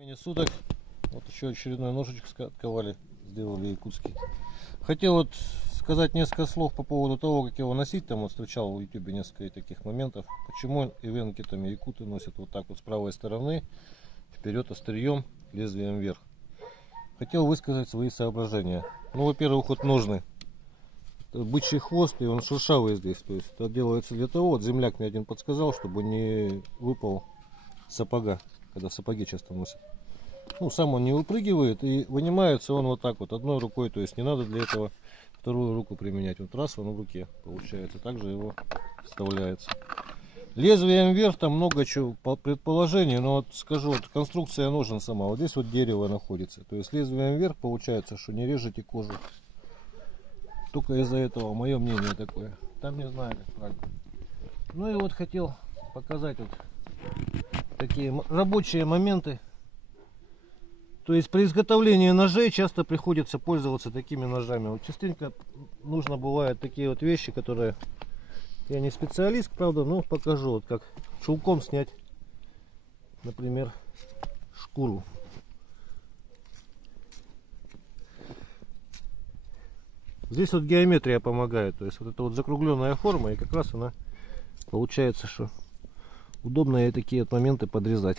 Времени суток. Вот еще очередной ножичек отковали, сделали якутский. Хотел вот сказать несколько слов по поводу того, как его носить. Там вот встречал в YouTube несколько таких моментов. Почему ивенки там якуты носят вот так вот с правой стороны, вперед острием, лезвием вверх. Хотел высказать свои соображения. Ну, во-первых, вот ножны. Бычий хвост, и он шершавый здесь. То есть это делается для того, вот земляк мне один подсказал, чтобы не выпал с сапога, когда сапоги часто носят. Ну, сам он не выпрыгивает, и вынимается он вот так вот одной рукой. То есть не надо для этого вторую руку применять. Вот раз, он в руке получается. Также его вставляется. Лезвием вверх там много чего предположений, но вот скажу, вот конструкция ножен сама. Вот здесь вот дерево находится. То есть лезвием вверх получается, что не режете кожу. Только из-за этого, мое мнение такое. Там не знаю, как правильно. Ну и вот хотел показать вот такие рабочие моменты. То есть при изготовлении ножей часто приходится пользоваться такими ножами. Вот частенько нужно бывает такие вот вещи, которые... Я не специалист, правда, но покажу. Вот как чулком снять, например, шкуру. Здесь вот геометрия помогает. То есть вот это вот закругленная форма, и как раз она получается, что удобно и такие вот моменты подрезать.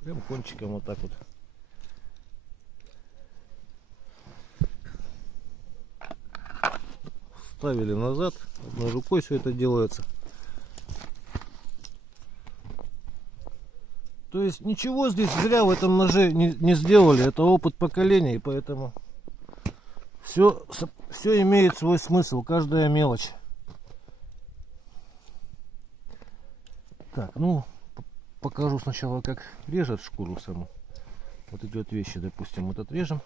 Прям кончиком вот так вот. Ставили назад, одной рукой все это делается. То есть ничего здесь зря в этом ноже не сделали. Это опыт поколений, поэтому все имеет свой смысл, каждая мелочь. Так, ну покажу сначала, как режет шкуру саму. Вот эти вот вещи, допустим, вот отрежем.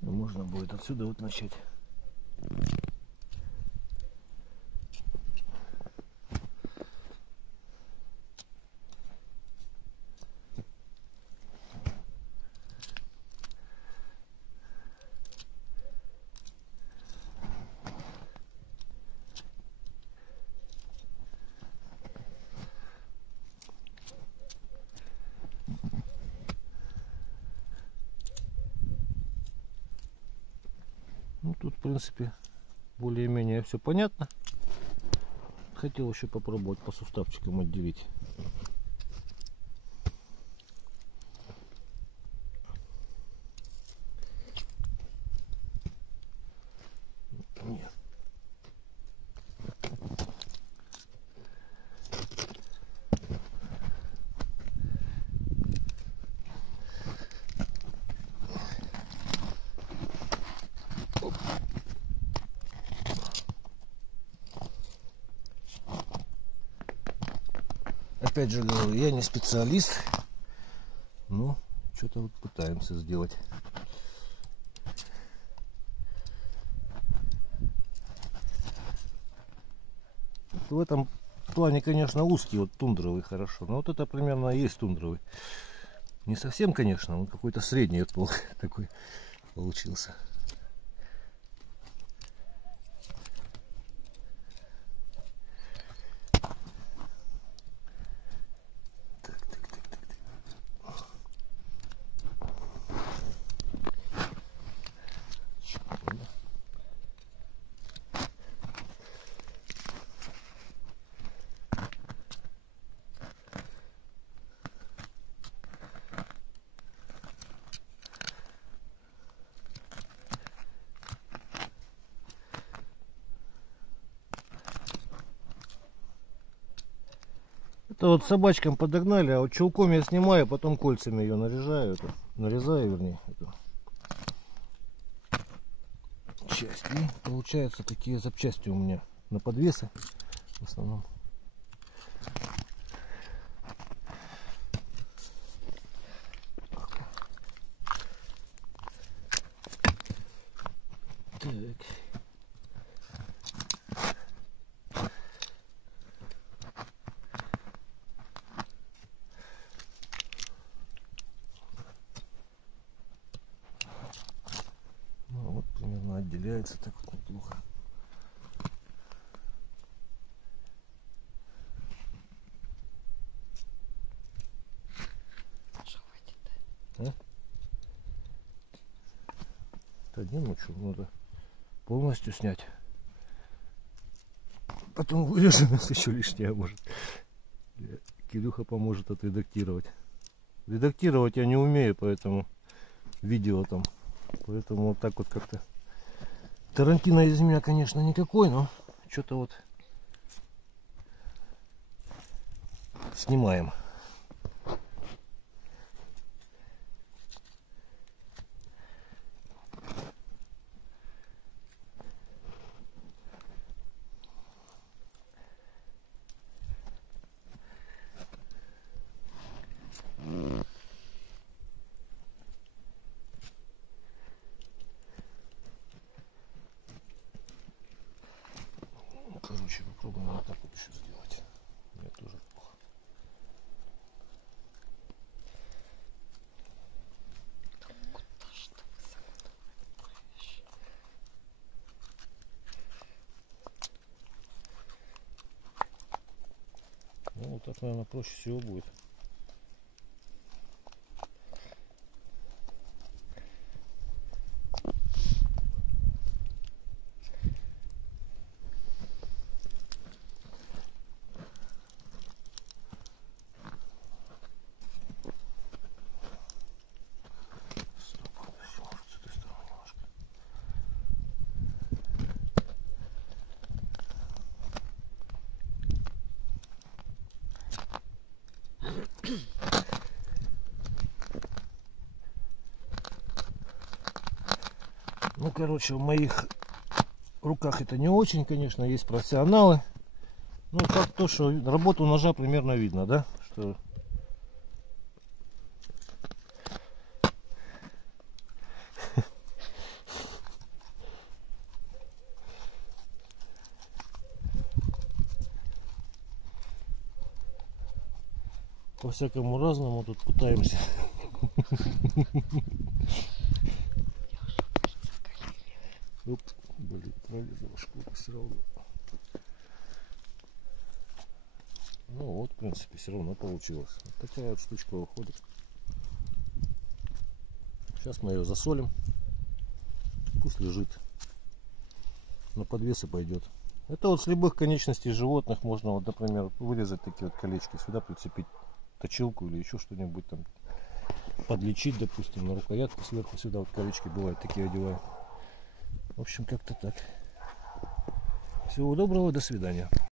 Можно будет отсюда вот начать. Ну, тут, в принципе, более-менее все понятно. Хотел еще попробовать по суставчикам отделить. Нет. Опять же говорю, я не специалист, но что-то вот пытаемся сделать. В этом плане, конечно, узкий, вот тундровый хорошо, но вот это примерно и есть тундровый. Не совсем, конечно, он какой-то средний пол такой получился. Это вот собачкам подогнали, а вот чулком я снимаю, потом кольцами ее нарезаю, нарезаю, вернее, эту часть. И получаются такие запчасти у меня на подвесы в основном. получается так вот неплохо. А? Да не, ну что, надо полностью снять. Потом вырежем, если еще лишнее может. Кирюха поможет отредактировать. Редактировать я не умею, поэтому видео там. Поэтому вот так вот как-то. Тарантино из меня, конечно, никакой, но что-то вот снимаем. Короче, попробуем вот так вот еще сделать. Мне тоже плохо. Ну, вот так, наверное, проще всего будет. Ну, короче, в моих руках это не очень, конечно, есть профессионалы. Ну, факт то, что работу ножа примерно видно, да? Что по-всякому разному тут пытаемся. Оп, блин, прорезала шкуру все равно. Ну вот, в принципе, все равно получилось. Вот такая вот штучка выходит. Сейчас мы ее засолим. Пусть лежит. На подвес и пойдет. Это вот с любых конечностей животных можно, вот, например, вырезать такие вот колечки, сюда прицепить точилку или еще что-нибудь там, подлечить, допустим, на рукоятку сверху сюда вот колечки бывают такие одеваю. В общем, как-то так. Всего доброго, до свидания.